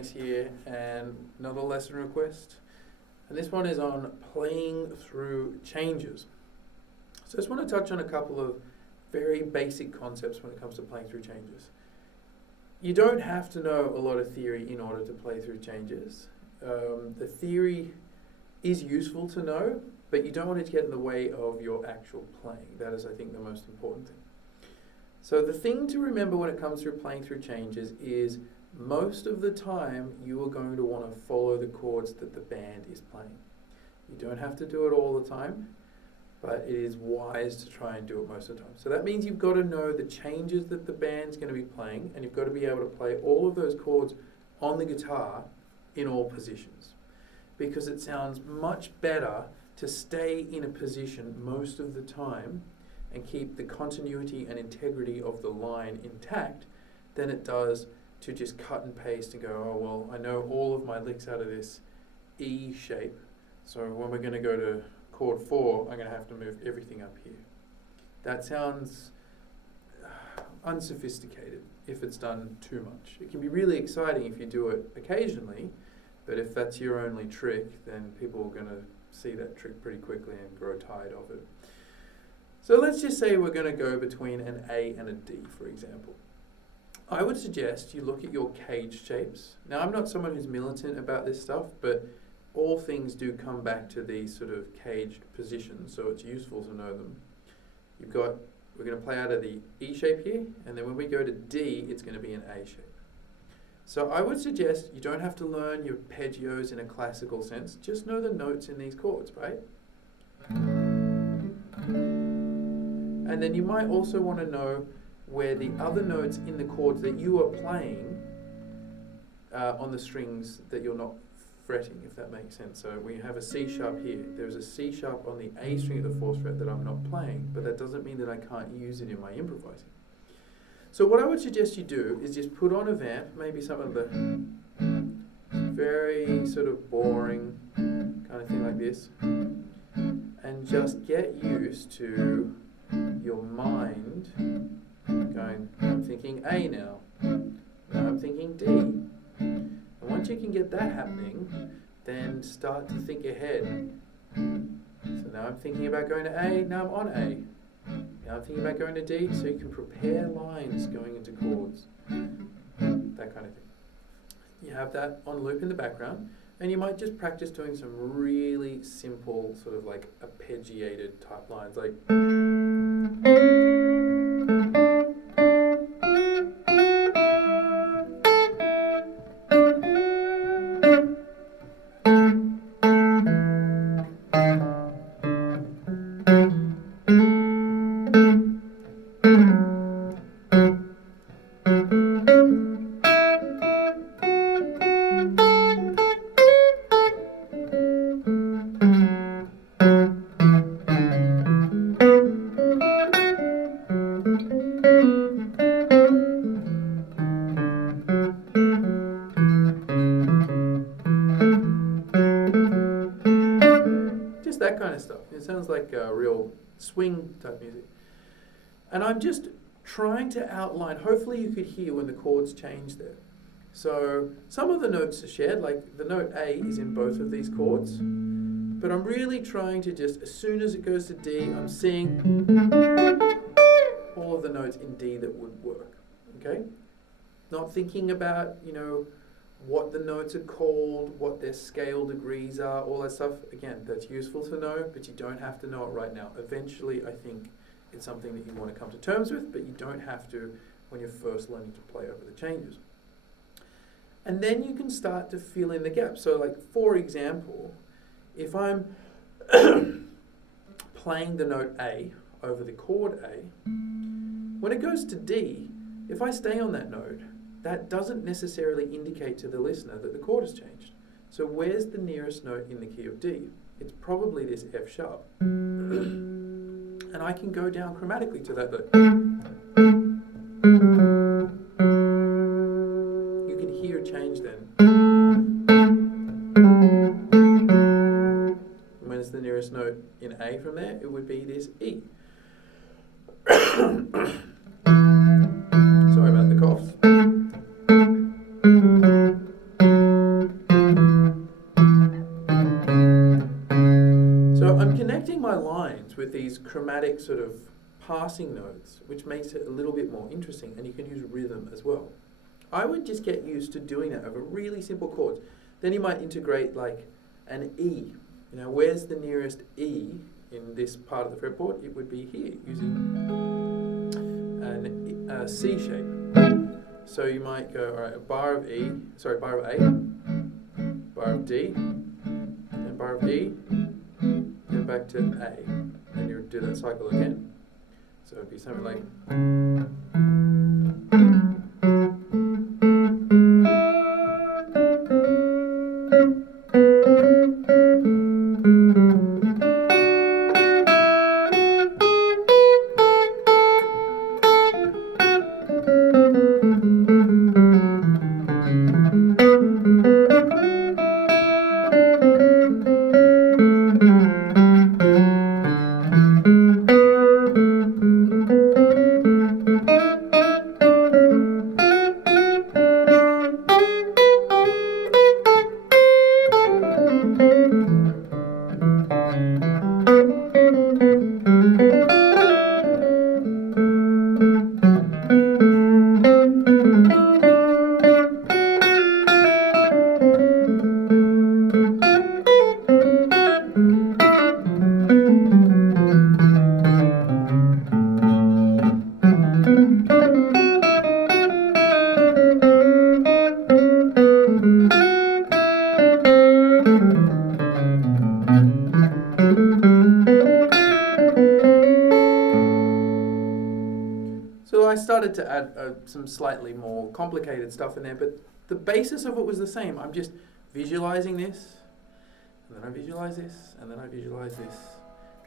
Zane here, and another lesson request. And this one is on playing through changes. So I just want to touch on a couple of very basic concepts when it comes to playing through changes. You don't have to know a lot of theory in order to play through changes. The theory is useful to know, but you don't want it to get in the way of your actual playing. That is, I think, the most important thing. So the thing to remember when it comes to playing through changes is most of the time you are going to want to follow the chords that the band is playing. You don't have to do it all the time, but it is wise to try and do it most of the time. So that means you've got to know the changes that the band's going to be playing, and you've got to be able to play all of those chords on the guitar in all positions. Because it sounds much better to stay in a position most of the time and keep the continuity and integrity of the line intact than it does to just cut and paste and go, oh, well, I know all of my licks out of this E shape, so when we're going to go to chord 4, I'm going to have to move everything up here. That sounds unsophisticated if it's done too much. It can be really exciting if you do it occasionally, but if that's your only trick, then people are going to see that trick pretty quickly and grow tired of it. So let's just say we're going to go between an A and a D, for example. I would suggest you look at your cage shapes. Now, I'm not someone who's militant about this stuff, but all things do come back to these sort of caged positions, so it's useful to know them. We're going to play out of the E shape here, and then when we go to D, it's going to be an A shape. So I would suggest you don't have to learn your arpeggios in a classical sense, just know the notes in these chords, right? And then you might also want to know where the other notes in the chords that you are playing on the strings that you're not fretting, if that makes sense. So we have a C sharp here. There's a C sharp on the A string of the 4th fret that I'm not playing, but that doesn't mean that I can't use it in my improvising. So what I would suggest you do is just put on a vamp, maybe some of the very sort of boring kind of thing like this, and just get used to your mind going, I'm thinking A now I'm thinking D. And once you can get that happening, then start to think ahead. So now I'm thinking about going to A, now I'm on A. Now I'm thinking about going to D, so you can prepare lines going into chords. That kind of thing. You have that on loop in the background, and you might just practice doing some really simple sort of like arpeggiated type lines, like sounds like a real swing type music. And I'm just trying to outline, hopefully you could hear when the chords change there. So some of the notes are shared, like the note A is in both of these chords, but I'm really trying to just, as soon as it goes to D, I'm seeing all of the notes in D that would work, okay? Not thinking about, what the notes are called, what their scale degrees are, all that stuff. Again, that's useful to know, but you don't have to know it right now. Eventually, I think it's something that you want to come to terms with, but you don't have to when you're first learning to play over the changes. And then you can start to fill in the gaps. So like, for example, if I'm playing the note A over the chord A, when it goes to D, if I stay on that note, that doesn't necessarily indicate to the listener that the chord has changed. So where's the nearest note in the key of D? It's probably this F sharp. And I can go down chromatically to that note. You can hear a change then. Where's the nearest note in A from there? It would be this E. Sorry about the coughs. So I'm connecting my lines with these chromatic sort of passing notes, which makes it a little bit more interesting, and you can use rhythm as well. I would just get used to doing that over really simple chords. Then you might integrate like an E. Where's the nearest E in this part of the fretboard? It would be here, using a C shape. So you might go, all right, a bar of A, bar of D, and bar of E, and back to A. And you do that cycle again. So it'd be something like... I started to add some slightly more complicated stuff in there, but the basis of it was the same. I'm just visualizing this, and then I visualize this, and then I visualize this,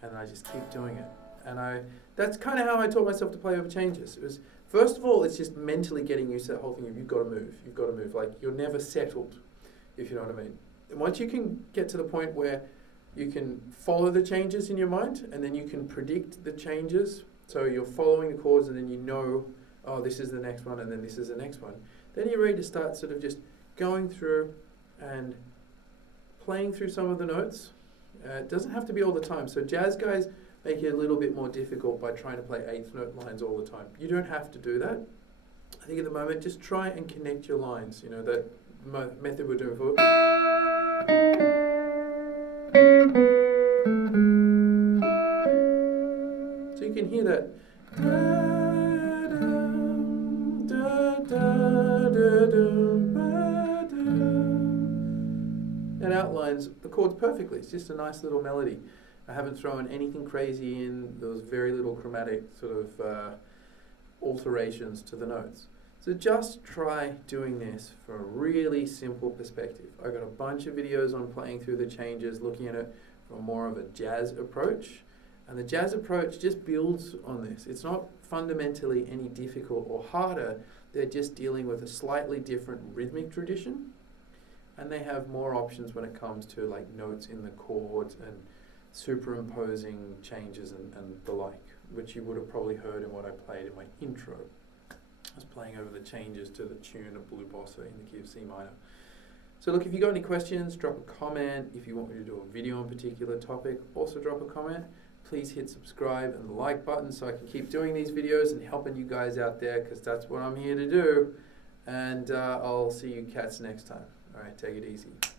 and then I just keep doing it. And that's kind of how I taught myself to play over changes. It was, first of all, it's just mentally getting used to that whole thing of you've got to move. Like, you're never settled, if you know what I mean. And once you can get to the point where you can follow the changes in your mind, and then you can predict the changes. So you're following the chords, and then you know, oh, this is the next one, and then this is the next one. Then you're ready to start sort of just going through and playing through some of the notes. It doesn't have to be all the time. So jazz guys make it a little bit more difficult by trying to play eighth note lines all the time. You don't have to do that. I think at the moment, just try and connect your lines. That method we're doing before. So you can hear that. That outlines the chords perfectly. It's just a nice little melody. I haven't thrown anything crazy in. There was very little chromatic sort of alterations to the notes. So just try doing this from a really simple perspective. I've got a bunch of videos on playing through the changes, looking at it from more of a jazz approach. And the jazz approach just builds on this. It's not fundamentally any difficult or harder. They're just dealing with a slightly different rhythmic tradition. And they have more options when it comes to like notes in the chords and superimposing changes and the like, which you would have probably heard in what I played in my intro. I was playing over the changes to the tune of Blue Bossa in the key of C minor. So look, if you got any questions, drop a comment. If you want me to do a video on a particular topic, also drop a comment. Please hit subscribe and the like button so I can keep doing these videos and helping you guys out there, because that's what I'm here to do. And I'll see you cats next time. All right, take it easy.